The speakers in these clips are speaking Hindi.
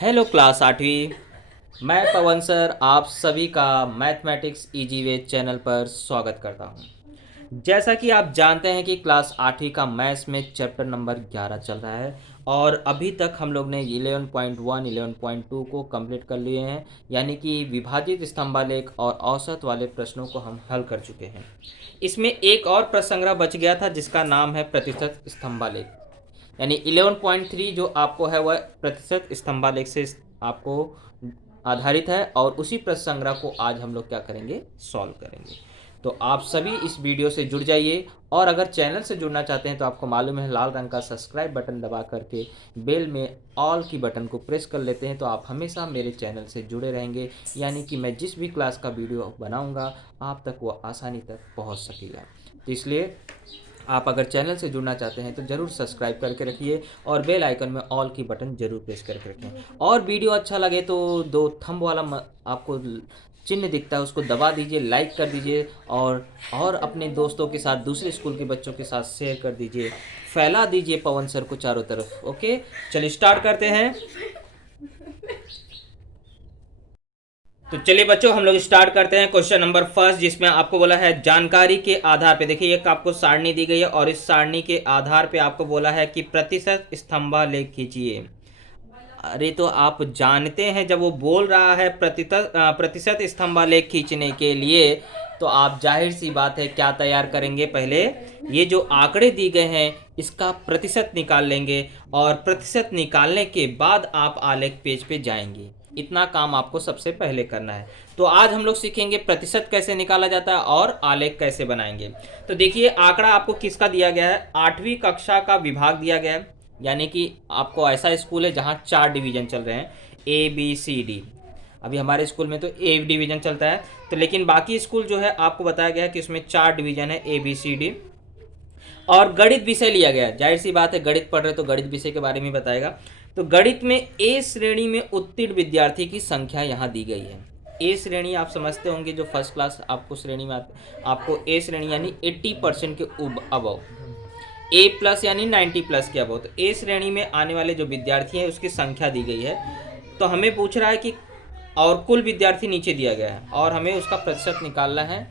हेलो क्लास आठवीं। मैं पवन सर आप सभी का मैथमेटिक्स इजी वे चैनल पर स्वागत करता हूं। जैसा कि आप जानते हैं कि क्लास आठवीं का मैथ्स में चैप्टर नंबर 11 चल रहा है और अभी तक हम लोग ने 11.1 11.2 को कंप्लीट कर लिए हैं, यानी कि विभाजित स्तंभालेख और औसत वाले प्रश्नों को हम हल कर चुके हैं। इसमें एक और प्रश्न संग्रह बच गया था जिसका नाम है प्रतिशत स्तंभालेख, यानी 11.3 जो आपको है वह प्रतिशत स्तंभालेख से आपको आधारित है और उसी प्रश्न संग्रह को आज हम लोग क्या करेंगे, सॉल्व करेंगे। तो आप सभी इस वीडियो से जुड़ जाइए और अगर चैनल से जुड़ना चाहते हैं तो आपको मालूम है लाल रंग का सब्सक्राइब बटन दबा करके बेल में ऑल की बटन को प्रेस कर लेते हैं तो आप हमेशा मेरे चैनल से जुड़े रहेंगे, यानी कि मैं जिस भी क्लास का वीडियो बनाऊंगा आप तक वो आसानी तक पहुंच सकेगा। तो इसलिए आप अगर चैनल से जुड़ना चाहते हैं तो ज़रूर सब्सक्राइब करके रखिए और बेल आइकन में ऑल की बटन ज़रूर प्रेस करके रखें। और वीडियो अच्छा लगे तो दो थंब वाला आपको चिन्ह दिखता है उसको दबा दीजिए, लाइक कर दीजिए और अपने दोस्तों के साथ, दूसरे स्कूल के बच्चों के साथ शेयर कर दीजिए, फैला दीजिए पवन सर को चारों तरफ। ओके, चलिए स्टार्ट करते हैं। तो चलिए बच्चों हम लोग स्टार्ट करते हैं क्वेश्चन नंबर फर्स्ट, जिसमें आपको बोला है जानकारी के आधार पे। देखिए एक आपको सारणी दी गई है और इस सारणी के आधार पे आपको बोला है कि प्रतिशत स्तंभालेख खींचिए। अरे तो आप जानते हैं जब वो बोल रहा है प्रतिशत स्तंभालेख खींचने के लिए तो आप जाहिर सी बात है क्या तैयार करेंगे, पहले ये जो आंकड़े दिए गए हैं इसका प्रतिशत निकाल लेंगे और प्रतिशत निकालने के बाद आप आलेख पेज पे जाएंगे। इतना काम आपको सबसे पहले करना है। तो आज हम लोग सीखेंगे प्रतिशत कैसे निकाला जाता है और आलेख कैसे बनाएंगे। तो देखिए आंकड़ा आपको किसका दिया गया है, 8वीं कक्षा का विभाग दिया गया है, यानी कि आपको ऐसा स्कूल है जहाँ 4 डिवीजन चल रहे हैं, ABCD। अभी हमारे स्कूल में तो ए डिवीजन चलता है, तो लेकिन बाकी स्कूल जो है आपको बताया गया है कि उसमें 4 डिवीजन है, ABCD। और गणित विषय लिया गया है, जाहिर सी बात है गणित पढ़ रहे तो गणित विषय के बारे में बताएगा। तो गणित में ए श्रेणी में उत्तीर्ण विद्यार्थी की संख्या यहाँ दी गई है। ए श्रेणी आप समझते होंगे, जो फर्स्ट क्लास आपको श्रेणी में आपको ए श्रेणी यानी 80% के अबव, ए प्लस यानी 90 प्लस के अबव। तो ए श्रेणी में आने वाले जो विद्यार्थी हैं उसकी संख्या दी गई है। तो हमें पूछ रहा है कि और कुल विद्यार्थी नीचे दिया गया है और हमें उसका प्रतिशत निकालना है।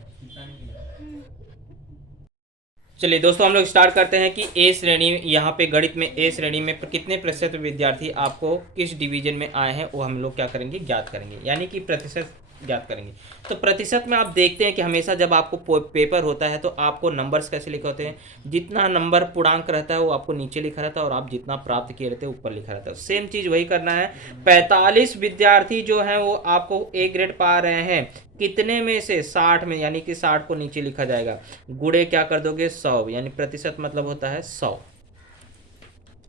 चलिए दोस्तों हम लोग स्टार्ट करते हैं कि ए श्रेणी, यहाँ पे गणित में ए श्रेणी में कितने प्रतिशत विद्यार्थी आपको किस डिवीजन में आए हैं वो हम लोग क्या करेंगे, ज्ञात करेंगे, यानी कि प्रतिशत ज्ञात करेंगे। तो प्रतिशत में आप देखते हैं कि हमेशा जब आपको पेपर होता है तो आपको नंबर्स कैसे लिखे होते हैं, जितना नंबर पूर्णांक रहता है वो आपको नीचे लिखा रहता है और आप जितना प्राप्त किए रहते हैं ऊपर लिखा रहता है। सेम चीज़ वही करना है। 45 विद्यार्थी जो हैं वो आपको ए ग्रेड पा रहे हैं, कितने में से 60 में, यानी कि 60 को नीचे लिखा जाएगा, गुणे क्या कर दोगे 100, यानी प्रतिशत मतलब होता है 100।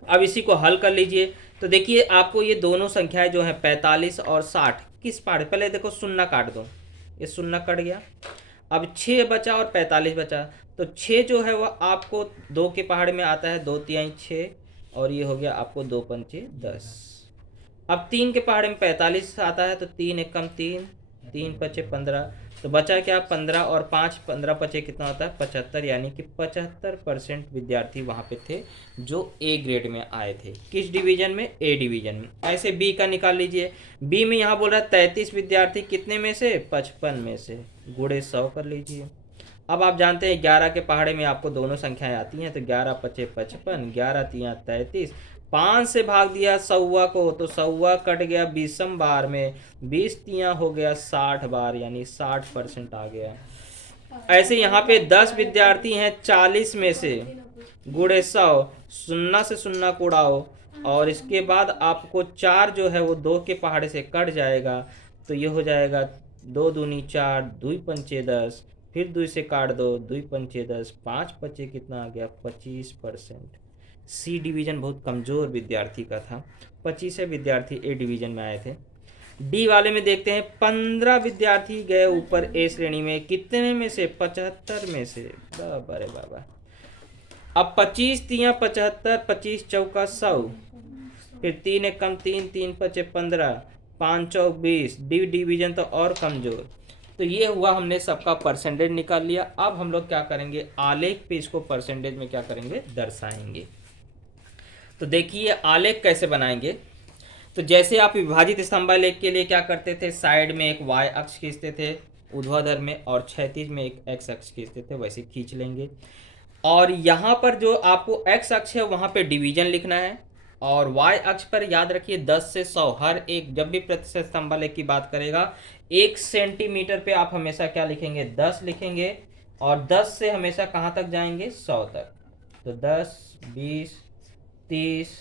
अब इसी को हल कर लीजिए। तो देखिए आपको ये दोनों संख्याएं जो है 45 और 60 किस पहाड़, पहले देखो शून्य काट दो, ये शून्य कट गया। अब 6 बचा और 45 बचा, तो 6 जो है वह आपको 2 के पहाड़ में आता है, 2 तिहाई 6 और ये हो गया आपको 2 पंचे 10। अब 3 के पहाड़ में 45 आता है तो 3 एकम 3, 3 पचे 15, तो बचा क्या 15 और 5, 15 पचे कितना होता है 75, यानी कि 75% विद्यार्थी वहाँ पे थे जो ए ग्रेड में आए थे। किस डिवीजन में, ए डिवीजन में। ऐसे बी का निकाल लीजिए। बी में यहाँ बोल रहा है 33 विद्यार्थी कितने में से, 55 में से, गुणे 100 कर लीजिए। अब आप जानते हैं 11 के पहाड़े में आपको दोनों संख्याएं आती हैं, तो 11 पचे 55, 11 तिया 33, 5 से भाग दिया 100 को तो 100 कट गया 20 बार में, 20 तिया हो गया 60 बार, यानी 60% आ गया। ऐसे यहाँ पे 10 विद्यार्थी हैं 40 में से, गुणे 100, शून्य से शून्य को उड़ाओ और इसके बाद आपको 4 जो है वो 2 के पहाड़े से कट जाएगा, तो ये हो जाएगा 2 दूनी 4, 2 पंचे 10, फिर 2 से काट दो, 2 पंचे 10, 5 पचे कितना आ गया 25%। सी डिवीजन बहुत कमज़ोर विद्यार्थी का था, 25 विद्यार्थी ए डिवीजन में आए थे। डी वाले में देखते हैं 15 विद्यार्थी गए ऊपर ए श्रेणी में, कितने में से, 75 में से, बाबा रे बाबा। अब 25 तिया 75, 25 चौका 100, फिर 3 एकम 3, 3 पचे 15, 5 चौक 20। डी डिवीजन तो और कमज़ोर। तो ये हुआ, हमने सबका परसेंटेज निकाल लिया। अब हम लोग क्या करेंगे, आलेख पे इसको परसेंटेज में क्या करेंगे, दर्शाएंगे। तो देखिए आलेख कैसे बनाएंगे। तो जैसे आप विभाजित स्तंभालेख के लिए क्या करते थे, साइड में एक y अक्ष खींचते थे ऊर्ध्वाधर में, और क्षैतिज में एक x अक्ष खींचते थे, वैसे खींच लेंगे। और यहाँ पर जो आपको x अक्ष है वहाँ पे डिवीजन लिखना है, और y अक्ष पर याद रखिए 10 से 100, हर एक जब भी प्रतिशत स्तंभालेख की बात करेगा 1 सेंटीमीटर पे आप हमेशा क्या लिखेंगे, 10 लिखेंगे, और 10 से हमेशा कहाँ तक जाएंगे, 100 तक। तो 10, 20, 30,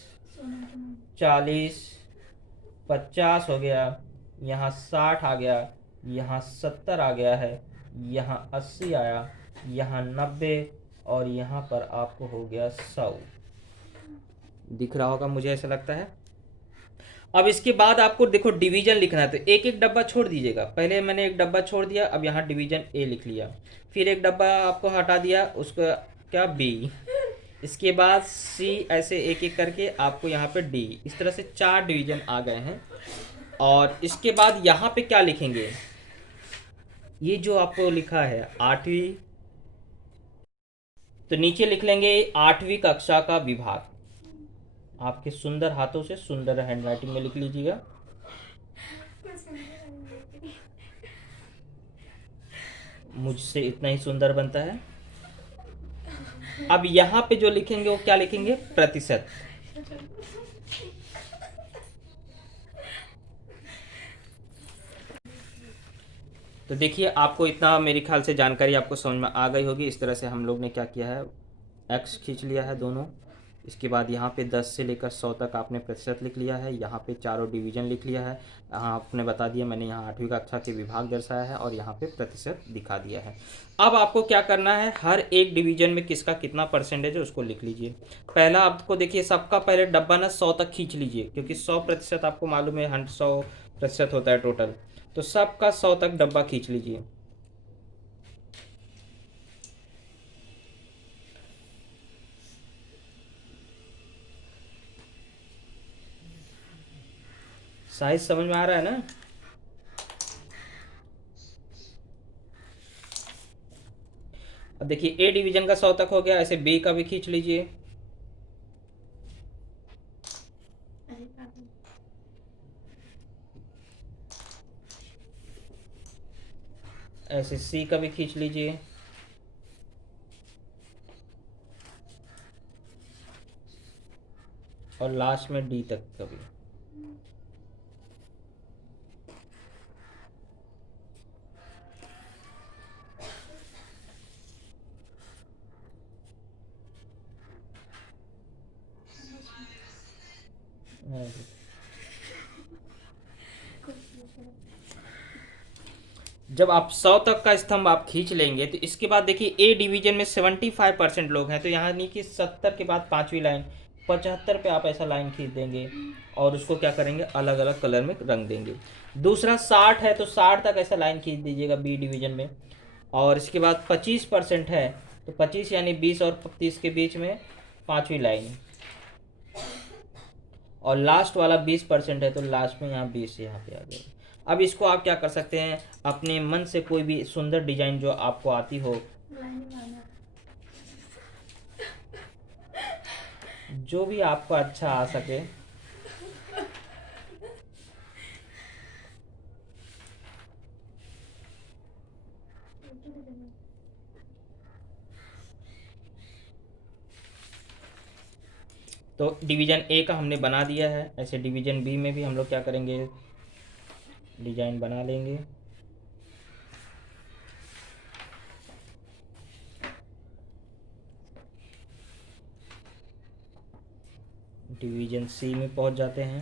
40, 50 हो गया, यहाँ 60 आ गया, यहाँ 70 आ गया है, यहाँ 80 आया, यहाँ 90, और यहाँ पर आपको हो गया 100। दिख रहा होगा मुझे ऐसा लगता है। अब इसके बाद आपको देखो डिवीजन लिखना है, तो एक एक डब्बा छोड़ दीजिएगा। पहले मैंने एक डब्बा छोड़ दिया, अब यहाँ डिवीजन ए लिख लिया, फिर एक डब्बा आपको हटा दिया, उसका क्या बी, इसके बाद सी, ऐसे एक एक करके आपको यहाँ पे डी, इस तरह से 4 डिवीजन आ गए हैं। और इसके बाद यहाँ पे क्या लिखेंगे, ये जो आपको लिखा है 8वीं, तो नीचे लिख लेंगे 8वीं कक्षा का विभाग। आपके सुंदर हाथों से सुंदर हैंडराइटिंग में लिख लीजिएगा। मुझसे इतना ही सुंदर बनता है। अब यहाँ पे जो लिखेंगे वो क्या लिखेंगे, प्रतिशत। तो देखिए आपको इतना मेरे ख्याल से जानकारी आपको समझ में आ गई होगी। इस तरह से हम लोग ने क्या किया है, एक्स खींच लिया है दोनों। इसके बाद यहाँ पे 10 से लेकर 100 तक आपने प्रतिशत लिख लिया है, यहाँ पे चारों डिवीजन लिख लिया है, यहाँ आपने बता दिया, मैंने यहाँ 8वीं कक्षा के विभाग दर्शाया है, और यहाँ पे प्रतिशत दिखा दिया है। अब आपको क्या करना है, हर एक डिवीजन में किसका कितना परसेंटेज है उसको लिख लीजिए। पहला आपको देखिए, सबका पहले डब्बा ना 100 तक खींच लीजिए, क्योंकि 100% आपको मालूम है 100% होता है टोटल, तो सबका 100 तक डब्बा खींच लीजिए। साइज समझ में आ रहा है ना। अब देखिए ए डिवीजन का 100 तक हो गया, ऐसे बी का भी खींच लीजिए। ऐसे सी का भी खींच लीजिए। और लास्ट में डी तक का भी। जब आप 100 तक का स्तंभ आप खींच लेंगे, तो इसके बाद देखिए ए डिवीजन में 75% लोग हैं, तो यहाँ नहीं कि 70 के बाद 5वीं लाइन 75 पे आप ऐसा लाइन खींच देंगे, और उसको क्या करेंगे, अलग अलग कलर में रंग देंगे। दूसरा 60 है तो 60 तक ऐसा लाइन खींच दीजिएगा बी डिवीजन में। और इसके बाद 25% है, तो 25 यानी 20 और 30 के बीच में 5वीं लाइन। और लास्ट वाला 20% है, तो लास्ट में यहाँ 20 यहाँ पे आ गया। अब इसको आप क्या कर सकते हैं, अपने मन से कोई भी सुंदर डिजाइन जो आपको आती हो, जो भी आपको अच्छा आ सके, तो डिवीजन ए का हमने बना दिया है। ऐसे डिवीजन बी में भी हम लोग क्या करेंगे, डिजाइन बना लेंगे। डिवीजन सी में पहुंच जाते हैं।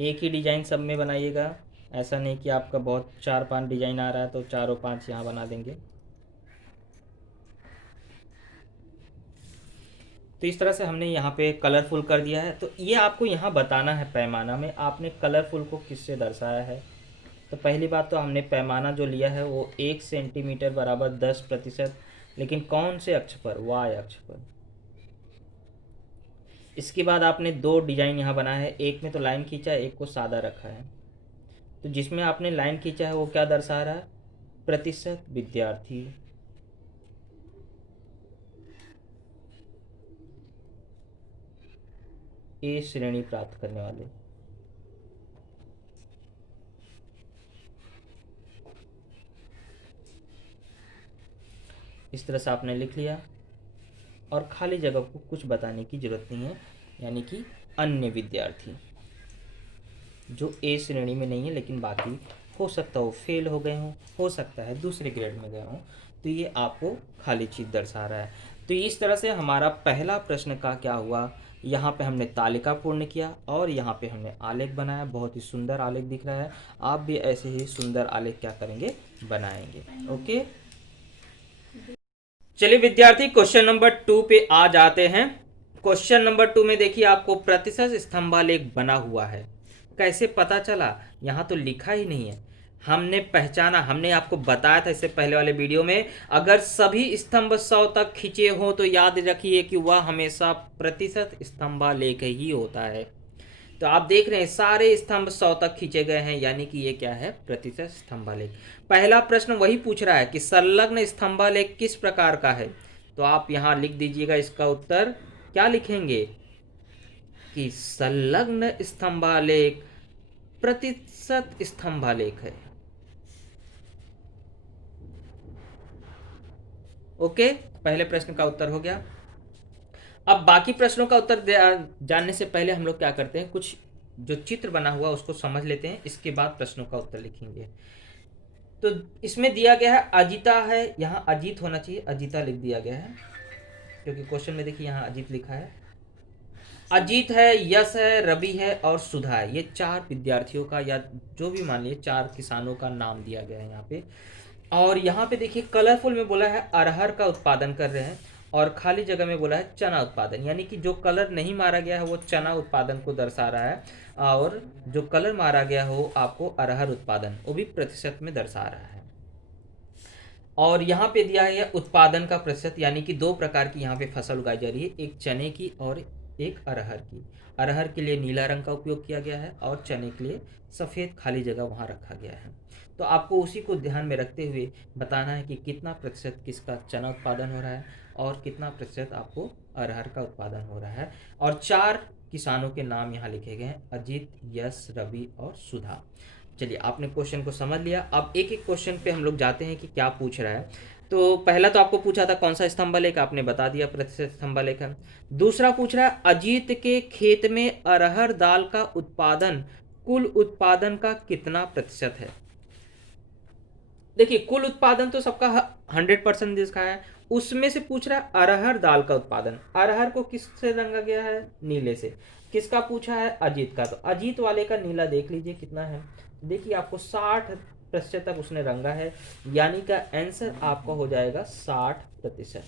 एक ही डिजाइन सब में बनाइएगा, ऐसा नहीं कि आपका बहुत 4-5 डिजाइन आ रहा है तो चारों 5 यहाँ बना देंगे। तो इस तरह से हमने यहाँ पे कलरफुल कर दिया है। तो ये आपको यहाँ बताना है पैमाना में आपने कलरफुल को किससे दर्शाया है। तो पहली बात तो हमने पैमाना जो लिया है वो 1 सेंटीमीटर बराबर 10%, लेकिन कौन से अक्ष पर, वाई अक्ष पर। इसके बाद आपने 2 डिजाइन यहाँ बनाया है, एक में तो लाइन खींचा है, एक को सादा रखा है। तो जिसमें आपने लाइन खींचा है वो क्या दर्शा रहा है, प्रतिशत विद्यार्थी। ए श्रेणी प्राप्त करने वाले। इस तरह से आपने लिख लिया और खाली जगह को कुछ बताने की जरूरत नहीं है, यानी कि अन्य विद्यार्थी जो ए श्रेणी में नहीं है लेकिन बाकी हो सकता हो फेल हो गए हों, हो सकता है दूसरे ग्रेड में गए हों, तो ये आपको खाली चीज़ दर्शा रहा है। तो इस तरह से हमारा पहला प्रश्न का क्या हुआ, यहाँ पे हमने तालिका पूर्ण किया और यहाँ पे हमने आलेख बनाया। बहुत ही सुंदर आलेख दिख रहा है, आप भी ऐसे ही सुंदर आलेख क्या करेंगे, बनाएंगे। ओके, चलिए विद्यार्थी क्वेश्चन नंबर 2 पे आ जाते हैं। क्वेश्चन नंबर 2 में देखिए आपको प्रतिशत स्तंभालेख बना हुआ है। कैसे पता चला, यहाँ तो लिखा ही नहीं है। हमने पहचाना, हमने आपको बताया था इससे पहले वाले वीडियो में, अगर सभी स्तंभ 100 तक खींचे हो तो याद रखिए कि वह हमेशा प्रतिशत स्तंभालेख ही होता है। तो आप देख रहे हैं सारे स्तंभ 100 तक खींचे गए हैं, यानी कि ये क्या है, प्रतिशत स्तंभालेख। पहला प्रश्न वही पूछ रहा है कि संलग्न स्तंभालेख किस प्रकार का है। तो आप यहाँ लिख दीजिएगा, इसका उत्तर क्या लिखेंगे कि संलग्न स्तंभालेख प्रतिशत स्तंभालेख है। ओके, पहले प्रश्न का उत्तर हो गया। अब बाकी प्रश्नों का उत्तर जानने से पहले हम लोग क्या करते हैं, कुछ जो चित्र बना हुआ उसको समझ लेते हैं, इसके बाद प्रश्नों का उत्तर लिखेंगे। तो इसमें दिया गया है अजिता है, यहाँ अजीत होना चाहिए, अजिता लिख दिया गया है क्योंकि क्वेश्चन में देखिए यहाँ अजीत लिखा है। अजीत है, यश है, रवि है और सुधा है। ये 4 विद्यार्थियों का या जो भी मान लीजिए 4 किसानों का नाम दिया गया है यहाँ पे। और यहाँ पे देखिए कलरफुल में बोला है अरहर का उत्पादन कर रहे हैं और खाली जगह में बोला है चना उत्पादन, यानी कि जो कलर नहीं मारा गया है वो चना उत्पादन को दर्शा रहा है और जो कलर मारा गया हो आपको अरहर उत्पादन, वो भी प्रतिशत में दर्शा रहा है। और यहाँ पे दिया है उत्पादन का प्रतिशत, यानी कि 2 प्रकार की यहाँ पे फसल उगाई जा रही है, एक चने की और एक अरहर की। अरहर के लिए नीला रंग का उपयोग किया गया है और चने के लिए सफ़ेद खाली जगह वहाँ रखा गया है। तो आपको उसी को ध्यान में रखते हुए बताना है कि कितना प्रतिशत किसका चना उत्पादन हो रहा है और कितना प्रतिशत आपको अरहर का उत्पादन हो रहा है। और 4 किसानों के नाम यहाँ लिखे गए हैं, अजीत, यश, रवि और सुधा। चलिए आपने क्वेश्चन को समझ लिया। अब एक एक क्वेश्चन पे हम लोग जाते हैं कि क्या पूछ रहा है। तो पहला तो आपको पूछा था कौन सा स्तंभालेख, आपने बता दिया प्रतिशत स्तंभालेख है। दूसरा पूछ रहा है अजीत के खेत में अरहर दाल का उत्पादन कुल उत्पादन का कितना प्रतिशत है। देखिए कुल उत्पादन तो सबका 100% दिखा है, उसमें से पूछ रहा है अरहर दाल का उत्पादन। अरहर को किससे रंगा गया है, नीले से। किसका पूछा है, अजीत का। तो अजीत वाले का नीला देख लीजिए कितना है, देखिए आपको 60% तक उसने रंगा है, यानी का आंसर आपका हो जाएगा 60%।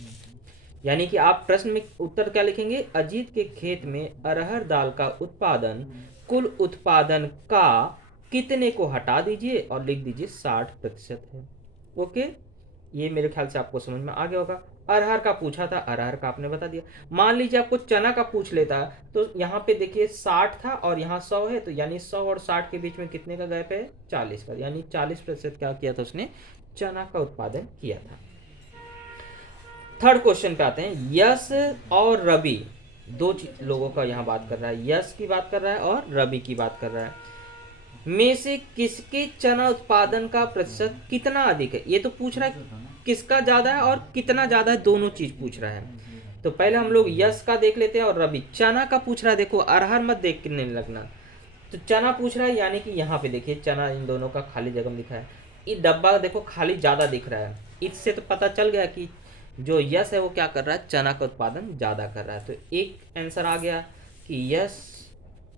यानी कि आप प्रश्न में उत्तर क्या लिखेंगे, अजीत के खेत में अरहर दाल का उत्पादन कुल उत्पादन का कितने को हटा दीजिए और लिख दीजिए 60% है। ओके, ये मेरे ख्याल से आपको समझ में आ गया होगा। अरहर का पूछा था, अरहर का आपने बता दिया। मान लीजिए आपको चना का पूछ लेता तो यहाँ पे देखिए 60 था और यहाँ 100 है, तो यानी 100 और 60 के बीच में कितने का गैप है, 40 का, यानी 40% क्या किया था उसने, चना का उत्पादन किया था। थर्ड क्वेश्चन पे आते हैं, यश और रवि 2 लोगों का यहाँ बात कर रहा है, यश की बात कर रहा है और रवि की बात कर रहा है। में से किसके चना उत्पादन का प्रतिशत कितना अधिक है, ये तो पूछ रहा है किसका ज्यादा है और कितना ज्यादा है, दोनों चीज पूछ रहा है। तो पहले हम लोग यश का देख लेते हैं और रवि। चना का पूछ रहा है, देखो अरहर मत देख के नहीं लगना, तो चना पूछ रहा है, यानी कि यहाँ पे देखिए चना इन दोनों का खाली जगह में दिखा है। ये डब्बा देखो खाली ज्यादा दिख रहा है, इससे तो पता चल गया कि जो यश है वो क्या कर रहा है, चना का उत्पादन ज्यादा कर रहा है। तो एक आंसर आ गया कि यश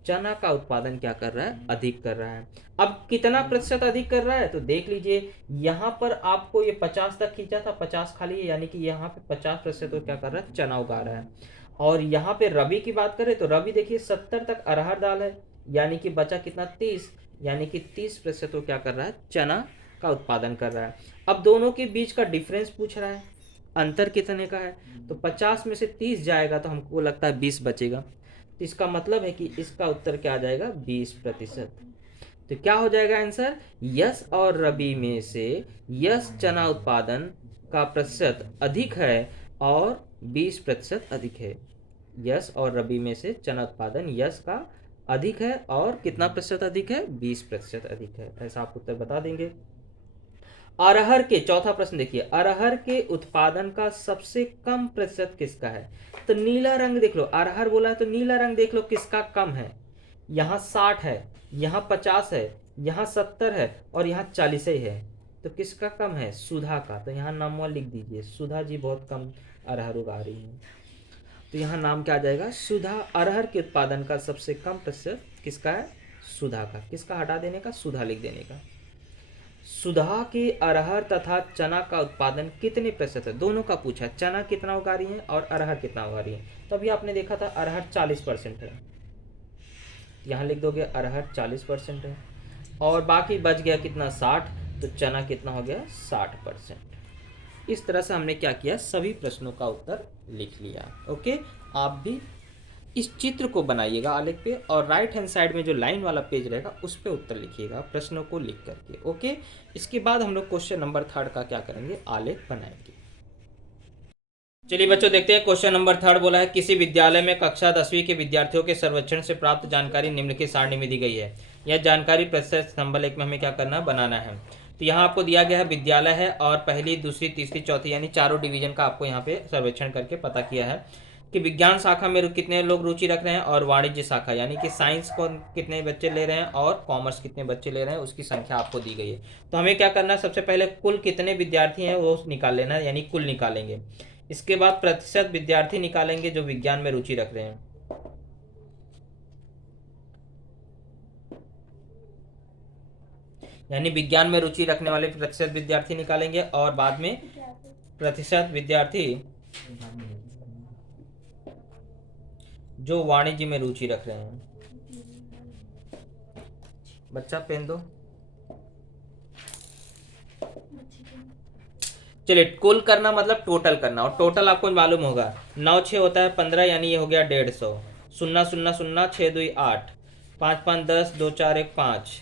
चना का उत्पादन क्या कर रहा है, अधिक कर रहा है। अब कितना प्रतिशत अधिक कर रहा है, तो देख लीजिए यहाँ पर आपको ये 50 तक खींचा था, 50 खाली है, यानी कि यहाँ पे 50% क्या कर रहा है, चना उगा रहा है। और यहाँ पे रवि की बात करें तो रवि देखिए 70 तक अरहर दाल है, यानी कि बचा कितना, 30, यानी कि 30% वो क्या कर रहा है, चना का उत्पादन कर रहा है। अब दोनों के बीच का डिफरेंस पूछ रहा है, अंतर कितने का है, तो 50 में से 30 जाएगा तो हमको लगता है 20 बचेगा। तो इसका मतलब है कि इसका उत्तर क्या आ जाएगा, 20%। तो क्या हो जाएगा आंसर, यश और रवि में से यश चना उत्पादन का प्रतिशत अधिक है और 20% अधिक है। यस, और रबी में से चना उत्पादन यस का अधिक है, और कितना प्रतिशत अधिक है? 20% अधिक है। ऐसा आप उत्तर बता देंगे। अरहर के, चौथा प्रश्न देखिए, अरहर के उत्पादन का सबसे कम प्रतिशत किसका है? तो नीला रंग देख लो, अरहर बोला है तो नीला रंग देख लो किसका कम है। यहाँ 60 है, यहाँ 50 है, यहाँ 70 है, और यहाँ 40 ही है। तो किसका कम है? सुधा का। तो यहाँ नाम लिख दीजिए, सुधा जी बहुत कम अरहर उगा रही हैं। तो यहाँ नाम क्या आ जाएगा? सुधा। अरहर के उत्पादन का सबसे कम प्रतिशत किसका है? सुधा का। किसका हटा देने का? सुधा लिख देने का। सुधा के अरहर तथा चना का उत्पादन कितने प्रतिशत है? दोनों का पूछा, चना कितना उगा रही है और अरहर कितना उगा रही है। तो अभी आपने देखा था अरहर 40% है, यहाँ लिख दोगे अरहर 40% है, और बाकी बच गया कितना? 60। तो चना कितना हो गया? 60%। इस तरह से हमने क्या किया? सभी प्रश्नों का उत्तर लिख लिया। ओके, आप भी इस चित्र को बनाइएगा आलेख पे, और राइट हैंड साइड में जो लाइन वाला पेज रहेगा उस पे उत्तर लिखिएगा प्रश्नों को लिख करके। ओके, इसके बाद हम लोग क्वेश्चन नंबर 3 का क्या करेंगे? आलेख बनाएंगे। चलिए बच्चों, देखते हैं क्वेश्चन नंबर 3 बोला है, किसी विद्यालय में कक्षा 10वीं के विद्यार्थियों के सर्वेक्षण से प्राप्त जानकारी निम्न की सारणी में दी गई है। यह जानकारी प्रतिशत स्तंभ एक में हमें क्या करना? बनाना है। तो यहाँ आपको दिया गया है विद्यालय है, और पहली, दूसरी, तीसरी, चौथी यानी चारों डिवीजन का आपको यहाँ पे सर्वेक्षण करके पता किया है कि विज्ञान शाखा में कितने लोग रुचि रख रहे हैं, और वाणिज्य शाखा यानी कि साइंस को कितने बच्चे ले रहे हैं, और कॉमर्स कितने बच्चे ले रहे हैं, उसकी संख्या आपको दी गई है। तो हमें क्या करना है? सबसे पहले कुल कितने विद्यार्थी हैं वो निकाल लेना है, यानी कुल निकालेंगे। इसके बाद प्रतिशत विद्यार्थी निकालेंगे जो विज्ञान में रुचि रख रहे हैं। यानी विज्ञान में रुचि रखने वाले प्रतिशत विद्यार्थी निकालेंगे, और बाद में प्रतिशत विद्यार्थी जो वाणिज्य में रुचि रख रहे हैं। बच्चा पेन दो। चलिए, कुल करना मतलब टोटल करना, और टोटल आपको मालूम होगा 9 6 होता है 15, यानी ये हो गया 150। 0 0 0 6 2 8, 5 5 10, 2 4 1 5,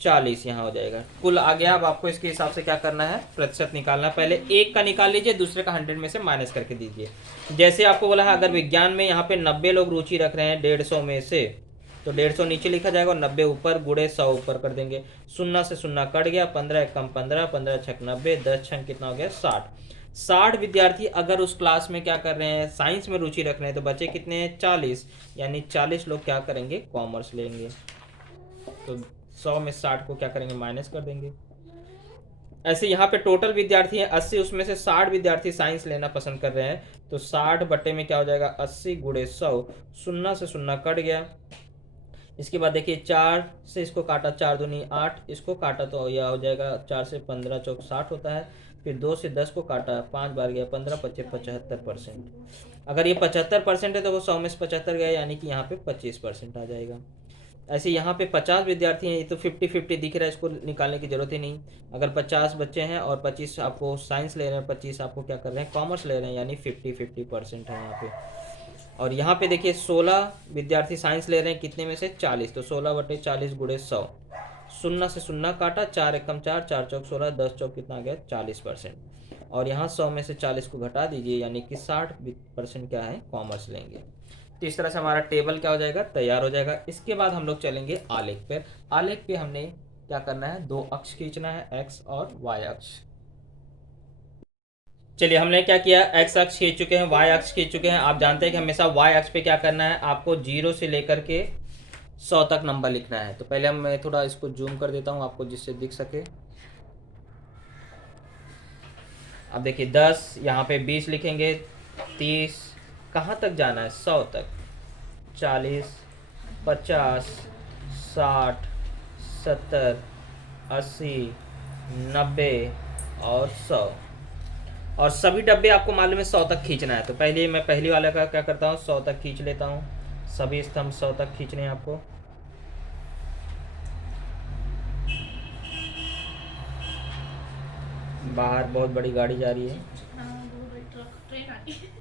40 यहाँ हो जाएगा। कुल आ गया। अब आपको इसके हिसाब से क्या करना है? प्रतिशत निकालना। पहले एक का निकाल लीजिए, दूसरे का 100 में से माइनस करके दीजिए। जैसे आपको बोला है, अगर विज्ञान में यहाँ पे 90 लोग रुचि रख रहे हैं 150 में से, तो 150 नीचे लिखा जाएगा और 90 ऊपर, गुड़े 100 ऊपर कर देंगे। 0 से 0 कट गया, 15 एक कम 15, 15 छक 90, 10 छक कितना हो गया? 60। 60 विद्यार्थी अगर उस क्लास में क्या कर रहे हैं? साइंस में रुचि रख रहे हैं। तो बचे कितने हैं? 40, यानी 40 लोग क्या करेंगे? कॉमर्स लेंगे। तो 100 में 60 को क्या करेंगे? माइनस कर देंगे। ऐसे यहाँ पे टोटल विद्यार्थी हैं 80, उसमें से 60 विद्यार्थी साइंस लेना पसंद कर रहे हैं। तो 60 बटे में क्या हो जाएगा? 80 गुड़े 100, 0 से 0 कट गया। इसके बाद देखिए 4 से इसको काटा, 4 दूनी 8, इसको काटा तो यह हो जाएगा 4 से 15 चौक 60 होता है। फिर 2 से 10 को काटा, 5 बार गया 15, 25 75%। अगर ये 75% है तो वो 100 में से 75 गया, यानी कि यहाँ पे 25% आ जाएगा। ऐसे यहाँ पे 50 विद्यार्थी हैं, ये तो 50-50 दिख रहा है, इसको निकालने की जरूरत ही नहीं। अगर 50 बच्चे हैं और 25 आपको साइंस ले रहे हैं, 25 आपको क्या कर रहे हैं? कॉमर्स ले रहे हैं, यानी 50-50% है यहाँ पे। और यहाँ पे देखिए 16 विद्यार्थी साइंस ले रहे हैं, कितने में से? 40। तो 16 बटे 40 गुड़े 100, 0 से 0 काटा, 4 एकम 4, 4 चौक 16, 10 चौक कितना गया? 40%। और यहाँ 100 में से 40 को घटा दीजिए, यानी कि 60% क्या है? कॉमर्स लेंगे। तो इस तरह से हमारा टेबल क्या हो जाएगा? तैयार हो जाएगा। इसके बाद हम लोग चलेंगे आलेख पे। आलेख पे हमने क्या करना है? 2 अक्ष खींचना है, एक्स और वाई अक्ष। चलिए, हमने क्या किया? एक्स अक्ष खींच चुके हैं, वाई अक्ष खींच चुके हैं। आप जानते हैं कि हमेशा वाई अक्ष पे क्या करना है? आपको 0 से लेकर के 100 तक नंबर लिखना है। तो पहले मैं थोड़ा इसको जूम कर देता हूँ आपको, जिससे दिख सके। अब देखिए 10, यहाँ पे 20 लिखेंगे, 30, कहाँ तक जाना है? 100 तक। 40, 50, 60, 70, 80, 90 और 100। और सभी डब्बे आपको मालूम है 100 तक खींचना है। तो पहले मैं पहली वाले का क्या करता हूँ? 100 तक खींच लेता हूँ। सभी स्तंभ 100 तक खींचने हैं आपको। बाहर बहुत बड़ी गाड़ी जा रही है। ट्रेन आ रही है।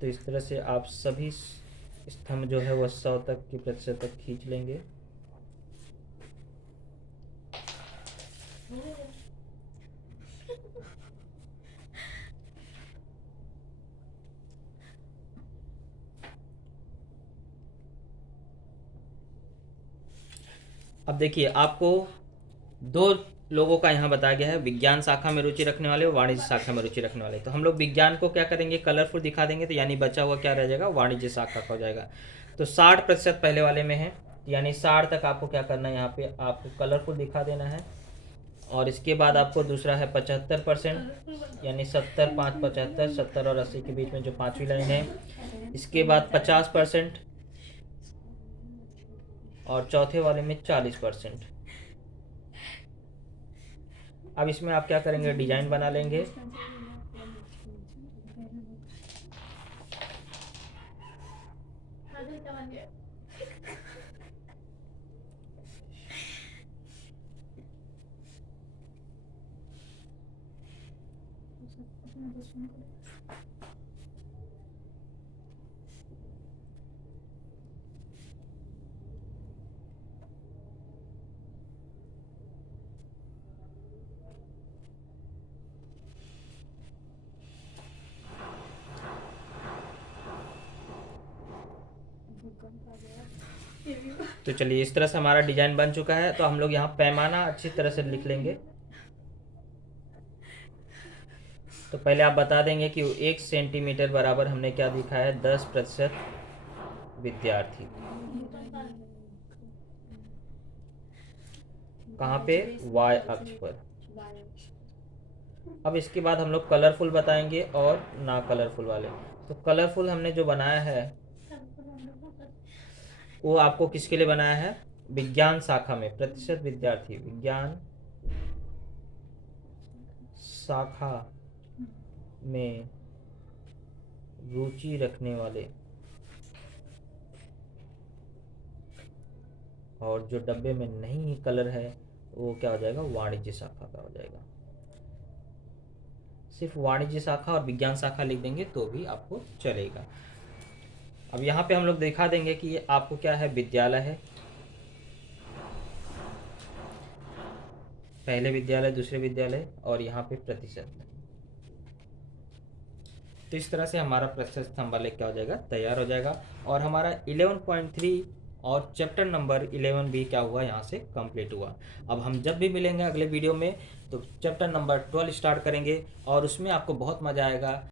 तो इस तरह से आप सभी स्तंभ जो है वह 100 तक की प्रतिशत तक खींच लेंगे। अब देखिए आपको दो लोगों का यहाँ बताया गया है, विज्ञान शाखा में रुचि रखने वाले और वाणिज्य शाखा में रुचि रखने वाले। तो हम लोग विज्ञान को क्या करेंगे, कलरफुल दिखा देंगे, तो यानी बचा हुआ क्या रह जाएगा, वाणिज्य शाखा का हो जाएगा। तो 60% पहले वाले में है, यानी 60 तक आपको क्या करना है, यहाँ पे आपको कलरफुल दिखा देना है। और इसके बाद आपको दूसरा है 75%, यानी 70, 5, 75, 70 और 80 के बीच में जो पांचवी लाइन है। इसके बाद 50% और चौथे वाले में 40%। अब इसमें आप क्या करेंगे, डिजाइन बना लेंगे। तो चलिए इस तरह से हमारा डिजाइन बन चुका है। तो हम लोग यहाँ पैमाना अच्छी तरह से लिख लेंगे। तो पहले आप बता देंगे कि 1 सेंटीमीटर बराबर हमने क्या लिखा है, 10% विद्यार्थी। कहाँ पे, y अक्ष पर। अब इसके बाद हम लोग कलरफुल बताएंगे और ना कलरफुल वाले। तो कलरफुल हमने जो बनाया है वो आपको किसके लिए बनाया है, विज्ञान शाखा में प्रतिशत विद्यार्थी, विज्ञान शाखा में रुचि रखने वाले। और जो डब्बे में नहीं कलर है वो क्या हो जाएगा, वाणिज्य शाखा का हो जाएगा। सिर्फ वाणिज्य शाखा और विज्ञान शाखा लिख देंगे तो भी आपको चलेगा। अब यहाँ पे हम लोग दिखा देंगे कि ये आपको क्या है, विद्यालय है, पहले विद्यालय, दूसरे विद्यालय, और यहाँ पे प्रतिशत। तो इस तरह से हमारा प्रतिशत स्तंभ वाले क्या हो जाएगा, तैयार हो जाएगा। और हमारा 11.3 और चैप्टर नंबर 11 भी क्या हुआ, यहाँ से कंप्लीट हुआ। अब हम जब भी मिलेंगे अगले वीडियो में तो चैप्टर नंबर 12 स्टार्ट करेंगे और उसमें आपको बहुत मज़ा आएगा।